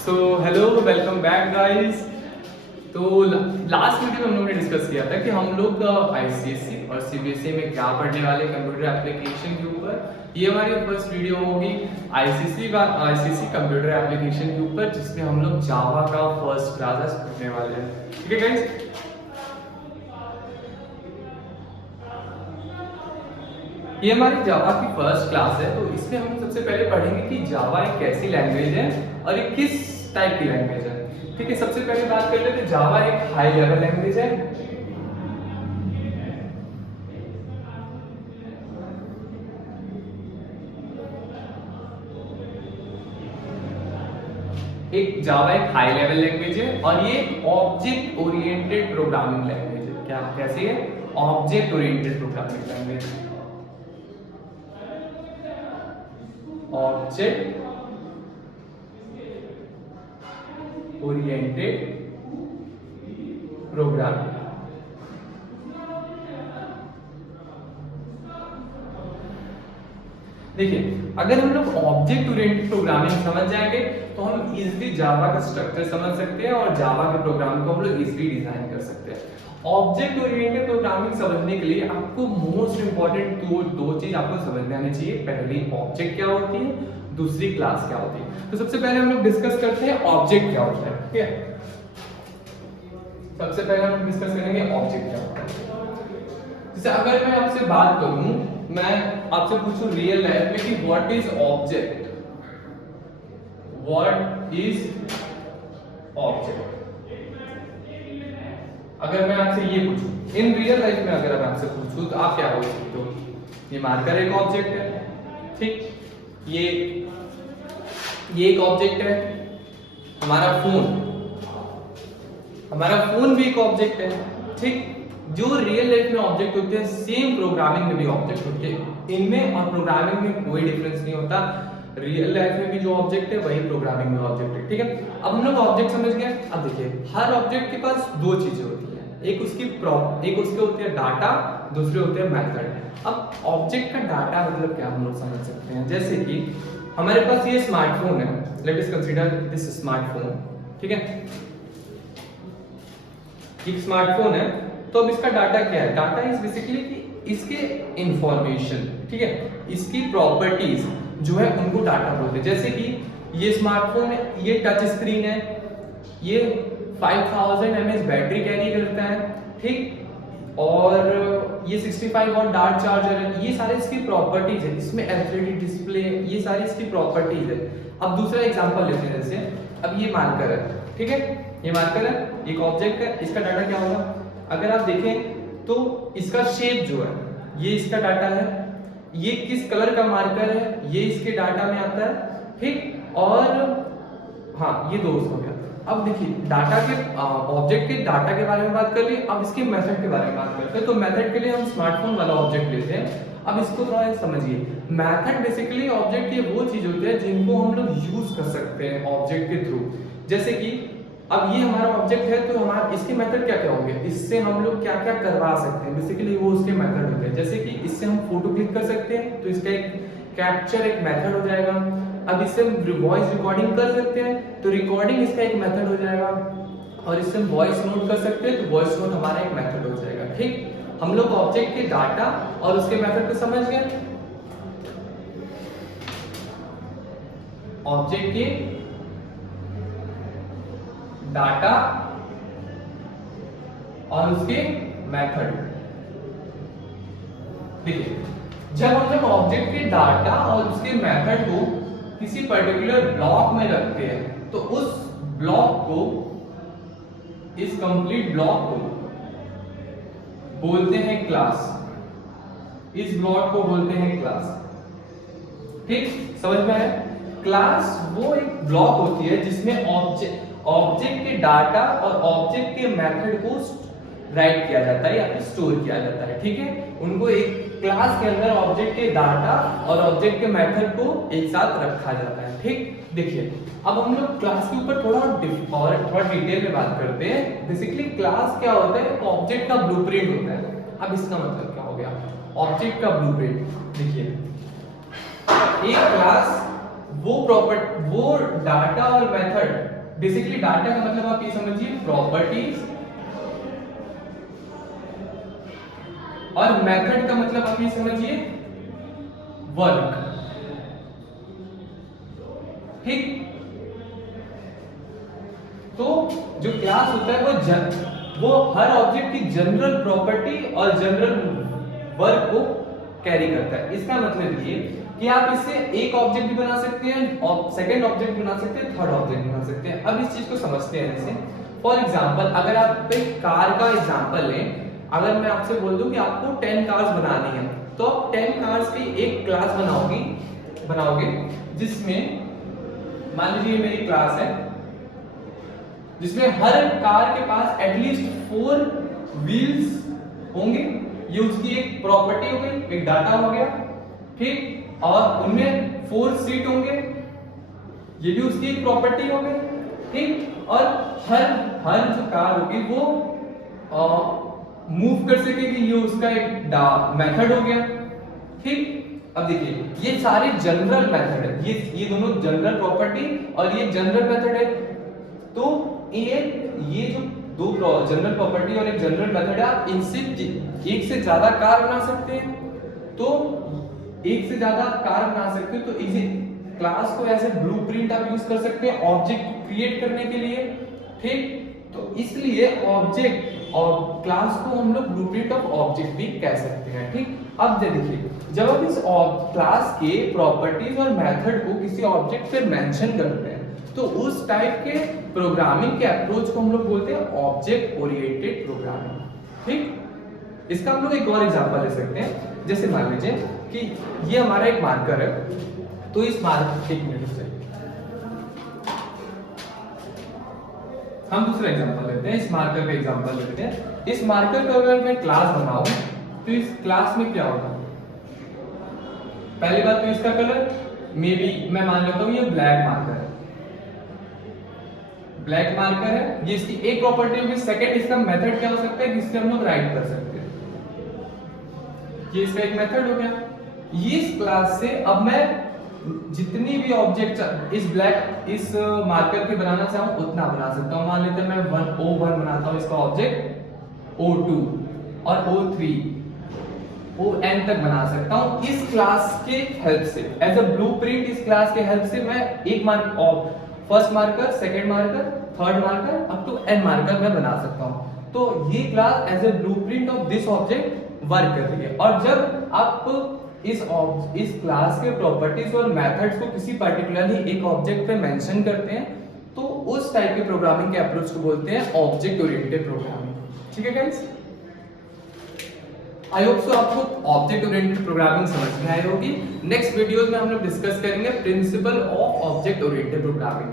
So hello welcome back guys. तो last video में हम लोगों ने डिस्कस किया था कि हम लोग आईसीएसई और सीबीएसई में क्या पढ़ने वाले कंप्यूटर एप्लीकेशन के ऊपर। ये हमारी फर्स्ट वीडियो होगी आईसीएसई कंप्यूटर एप्लीकेशन के ऊपर, जिसमें हम लोग जावा का फर्स्ट क्लास पढ़ने वाले हैं। ठीक है गाइस, ये हमारी जावा की फर्स्ट क्लास है। तो इसमें हम सबसे पहले पढ़ेंगे कि जावा एक कैसी लैंग्वेज है और ये किस टाइप की लैंग्वेज है। ठीक है, सबसे पहले बात कर लेते हैं। जावा एक हाई लेवल लैंग्वेज है। एक जावा एक हाई लेवल लैंग्वेज है और ये ऑब्जेक्ट ओरिएंटेड प्रोग्रामिंग लैंग्वेज है। क्या कैसी है? Object oriented programming language. Object oriented programming. देखिए, अगर हम लोग ऑब्जेक्ट ओरिएंटेड प्रोग्रामिंग समझ जाएंगे तो हम इजीली जावा का स्ट्रक्चर समझ सकते हैं और जावा के प्रोग्राम को हम लोग इजीली डिजाइन कर सकते हैं। ऑब्जेक्ट ओरिएंटेड प्रोग्रामिंग समझने के लिए आपको मोस्ट इंपॉर्टेंट दो चीज आपको समझ में आनी चाहिए। पहली, ऑब्जेक्ट क्या होती है, दूसरी क्लास क्या होती है। तो सबसे पहले हम लोग डिस्कस करते हैं ऑब्जेक्ट क्या होता है। ठीक है, सबसे पहले हम डिस्कस करेंगे ऑब्जेक्ट क्या होता है। जैसे अगर मैं आपसे बात करूं, मैं आपसे पूछूं रियल लाइफ में कि what is object, what is object. अगर मैं आपसे ये पूछूं इन रियल लाइफ में, अगर मैं आपसे पूछूं तो आप क्या बोल सकते हो? ये मार्कर एक ऑब्जेक्ट है। ठीक, ये एक ऑब्जेक्ट है। हमारा फोन भी एक ऑब्जेक्ट है। ठीक, जो रियल लाइफ में ऑब्जेक्ट होते हैं सेम प्रोग्रामिंग में भी ऑब्जेक्ट होते हैं। इनमें और प्रोग्रामिंग में कोई डिफरेंस नहीं होता। रियल लाइफ में भी जो ऑब्जेक्ट है वही प्रोग्रामिंग में ऑब्जेक्ट है। ठीक है, अब हम लोग ऑब्जेक्ट समझ गए। अब देखिए, हर ऑब्जेक्ट के पास दो चीजें होती हैं, एक उसके होते हैं डाटा, दूसरे होते हैं मेथड। अब ऑब्जेक्ट का डाटा मतलब क्या हम लोग समझ सकते हैं। जैसे कि हमारे पास ये स्मार्टफोन है, let us consider this smartphone. ठीक है, एक स्मार्टफोन है। तो अब इसका डाटा क्या है? डाटा इज बेसिकली कि इसके इंफॉर्मेशन, ठीक है, इसकी प्रॉपर्टीज जो है उनको डाटा बोलते हैं। जैसे कि ये स्मार्टफोन है, ये टच स्क्रीन है, ये 5000 mAh बैटरी कैरी करता है। ठीक, और ये 65 वॉट डार्ट चार्जर है। ये सारे इसकी प्रॉपर्टीज है। इसमें एलसीडी डिस्प्ले, ये सारी इसकी प्रॉपर्टीज है। अब दूसरा एग्जांपल लेते हैं। जैसे अब ये मार्कर है, ठीक है, ये मार्कर है, एक ऑब्जेक्ट है। इसका डाटा क्या होगा? अगर आप देखें तो इसका शेप जो है ये इसका डाटा है। ये किस कलर का मार्कर है ये इसके डाटा में आता है। ठीक, और हाँ, ये दो हो गया। अब देखिए, डाटा के ऑब्जेक्ट के डाटा के बारे में बात कर ली। अब इसके मेथड के बारे में बात करते हैं। तो मेथड के लिए हम स्मार्टफोन वाला ऑब्जेक्ट लेते हैं। अब इसको थोड़ा समझिए। मेथड बेसिकली ऑब्जेक्ट की वो चीज होती है जिनको हम लोग यूज कर सकते हैं ऑब्जेक्ट के थ्रू। जैसे कि अब ये हमारा ऑब्जेक्ट है, तो हमारा इसके मेथड क्या क्या होंगे, इससे हम लोग क्या क्या करवा सकते हैं, बेसिकली वो उसके मेथड होते हैं। जैसे कि इससे हम फोटो क्लिक कर सकते हैं, तो इसका एक कैप्चर एक मेथड हो जाएगा। अब इससे हम वॉइस रिकॉर्डिंग कर सकते हैं, तो रिकॉर्डिंग इसका एक मेथड हो जाएगा। और इससे हम वॉइस नोट कर सकते हैं, तो वॉइस नोट हमारा एक मेथड हो जाएगा। ठीक, हम लोग ऑब्जेक्ट के डाटा और उसके मेथड को समझ गए। ऑब्जेक्ट के डाटा और उसके मेथड। देखिए, जब हम लोग ऑब्जेक्ट के डाटा और उसके मेथड को किसी पर्टिकुलर ब्लॉक में रखते हैं, तो उस ब्लॉक को, इस कंप्लीट ब्लॉक को बोलते हैं क्लास। इस ब्लॉक को बोलते हैं क्लास। ठीक, समझ में आया? क्लास वो एक ब्लॉक होती है जिसमें ऑब्जेक्ट के डाटा और ऑब्जेक्ट के मेथड को राइट किया जाता है या फिर स्टोर किया जाता है। ठीक है, उनको एक क्लास के अंदर ऑब्जेक्ट के डाटा और ऑब्जेक्ट के मेथड को एक साथ रखा जाता है। ठीक, देखिए, अब हम लोग क्लास के ऊपर थोड़ा डिटेल में बात करते हैं। बेसिकली क्लास क्या होता है? ऑब्जेक्ट का ब्लूप्रिंट होता है। अब इसका मतलब क्या हो गया? ऑब्जेक्ट का ब्लूप्रिंट। देखिए, एक क्लास वो डाटा और मेथड, बेसिकली डाटा का मतलब आप ये समझिए प्रॉपर्टीज, और मेथड का मतलब आप ये समझिए वर्क। ठीक, तो जो क्लास होता है वो हर ऑब्जेक्ट की जनरल प्रॉपर्टी और जनरल वर्क को कैरी करता है। इसका मतलब ये कि आप इससे एक ऑब्जेक्ट भी बना सकते हैं, सेकंड ऑब्जेक्ट बना सकते हैं, थर्ड ऑब्जेक्ट बना सकते हैं। अब इस चीज को समझते हैं जैसे फॉर एग्जांपल अगर आप एक कार का एग्जांपल लें, अगर मैं आपसे बोल दूं कि आपको 10 कार्स बनानी है, तो आप 10 कार्स की एक क्लास बनाओगे जिसमें मान लीजिए मेरी क्लास है जिसमें हर कार के पास एटलीस्ट 4 व्हील्स होंगे। ये उसकी एक प्रॉपर्टी हो गई, एक डाटा हो गया। ठीक, और उनमें 4 सीट होंगे, ये भी उसकी एक प्रॉपर्टी हो गई। ठीक, और हर जो कार होगी वो मूव कर सकेगी, ये उसका एक मेथड हो गया। ठीक, अब देखिए ये सारे जनरल मेथड है, ये दोनों जनरल प्रॉपर्टी और ये जनरल मेथड है। तो ये जो दो जनरल प्रॉपर्टी और एक जनरल मेथड है, आप इनसे एक से ज्यादा कार बना सकते हैं। तो एक से ज्यादा कार बना सकते हो तो इसी क्लास को एज ए ब्लूप्रिंट आप यूज कर सकते हैं ऑब्जेक्ट क्रिएट करने के लिए। ठीक, तो इसलिए ऑब्जेक्ट और क्लास को हम लोग ब्लूप्रिंट ऑफ ऑब्जेक्ट भी कह सकते हैं। ठीक, अब देखिए जब आप इस क्लास के प्रॉपर्टीज और मेथड को किसी ऑब्जेक्ट पे मेंशन करते हैं तो उस टाइप के प्रोग्रामिंग के अप्रोच को हम लोग बोलते हैं ऑब्जेक्ट ओरिएंटेड प्रोग्रामिंग। ठीक, इसका हम लोग एक और एग्जांपल ले सकते हैं, जैसे मान लीजिए कि ये हमारा एक मार्कर है, तो इस मार्कर एक मिनट से हम दूसरा एग्जांपल लेते हैं, इस मार्कर का एग्जांपल लेते हैं। इस मार्कर का अगर मैं क्लास बनाऊं तो इस क्लास में क्या होगा, पहली बात तो इसका कलर मे बी मैं मान लेता हूं ये ब्लैक मार्कर है, ब्लैक मार्कर है, ये इसकी एक प्रॉपर्टी होगी। सेकंड इसका मेथड क्या हो सकता है जिससे हम लोग राइट कर सकते हैं, ये इसका एक मेथड हो गया। ये इस क्लास से अब मैं जितनी भी ऑब्जेक्ट इस मार्कर के बनाना चाहूं उतना बना सकता हूं। मान लेते हैं मैं O1 बनाता हूं इसका ऑब्जेक्ट, O2 और O3 ON तक बना सकता हूं इस क्लास के हेल्प से। एज अ ब्लूप्रिंट इस क्लास के हेल्प से मैं एक first marker, second marker, third marker up to n marker मैं बना सकता हूं। तो ये class as a blueprint of this object work कर रही है। और जब आप इस क्लास के प्रॉपर्टीज और मेथड्स को किसी पर्टिकुलरली एक ऑब्जेक्ट पे मेंशन करते हैं तो उस टाइप के प्रोग्रामिंग के अप्रोच को बोलते हैं ऑब्जेक्ट ओरिएंटेड प्रोग्रामिंग। ठीक है गाइस, आई होप सो आपको ऑब्जेक्ट ओरिएंटेड प्रोग्रामिंग समझ में आई होगी। नेक्स्ट वीडियोस में हम लोग डिस्कस करेंगे principle of object oriented programming.